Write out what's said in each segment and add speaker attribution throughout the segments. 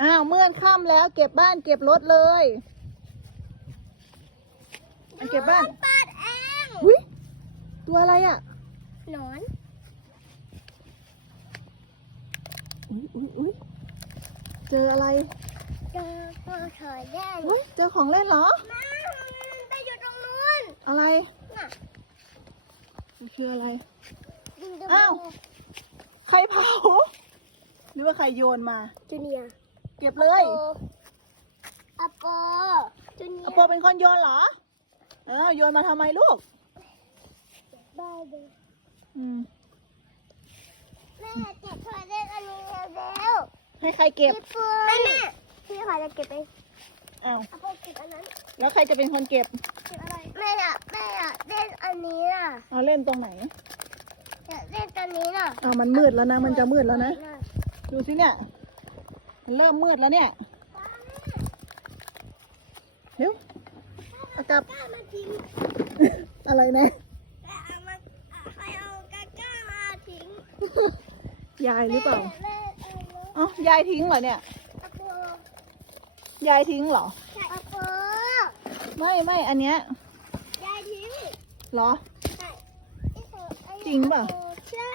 Speaker 1: อ้าวเมื่อนค่ำแล้วเก็บบ้านเก็บรถเลยอันเก็บบ้าน
Speaker 2: เปิดเอง
Speaker 1: อุ้ยตัวอะไรอะ
Speaker 2: หนอน
Speaker 1: อุ้ยอุ้ยอุ้ยเจออะไร
Speaker 2: เจอตัวเถยแดง
Speaker 1: อุ้ยเจอของเล่นเหรอ
Speaker 2: มามันไปอยู่ตรงนู้น
Speaker 1: อะไร
Speaker 2: น่ะ
Speaker 1: มันคืออะไร
Speaker 2: ยิงตรง
Speaker 1: อ้าว
Speaker 2: นู้น
Speaker 1: ใครเผา หรือว่าใครโยนมา
Speaker 2: จูเนียร์
Speaker 1: เก็บเลย
Speaker 2: อโปจูเนีย
Speaker 1: อ
Speaker 2: ร์
Speaker 1: โปเป็นคนโยนเหรอ เออโยนมาทำไมลูก
Speaker 2: บายเดย์
Speaker 1: อืม
Speaker 2: แม่เก็บเถยแดงอันนี้แล้ว
Speaker 1: ให้ใครเก็บ
Speaker 2: พี่ปุ้ยแม่พี่ขอจะเก็บไป
Speaker 1: อ้าว
Speaker 2: อโปเก็บอันนั้น
Speaker 1: แล้วใครจะเป็นคนเก็บ
Speaker 2: เก็บอะไรแม่อะแม่อะเล่นอันนี้น่ะ
Speaker 1: เอาเล่นตรงไหน
Speaker 2: อยากเล่นตัวนี้น่ะ
Speaker 1: อ้าวมันมืดแล้วนะ มันจะมืดแล้วนะ ดูสิเนี่ย มันเริ่มมืดแล้วเนี่ยเร็วเอากลับ
Speaker 2: ก้ามาทิ้ง
Speaker 1: อะไรนะ
Speaker 2: แต่เอามาใครเอากาก้ามาทิ้ง
Speaker 1: ยายหรือเปล่า
Speaker 2: แม่เอารถ
Speaker 1: อ๋อยายทิ้งเหรอเนี่ย
Speaker 2: อโป
Speaker 1: ยายทิ้งเหรอ
Speaker 2: ใช่อโป
Speaker 1: ไม่ไม่อันเนี้ย
Speaker 2: ยายทิ้ง
Speaker 1: เหรอ
Speaker 2: ใช่ไอ้เธอไอ้
Speaker 1: จริงเปล่า
Speaker 2: ใช่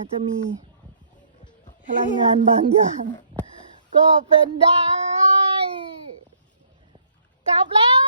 Speaker 2: อา
Speaker 1: จจะมีพลังงานบางอย่าง ก็เป็นได้ กลับแล้ว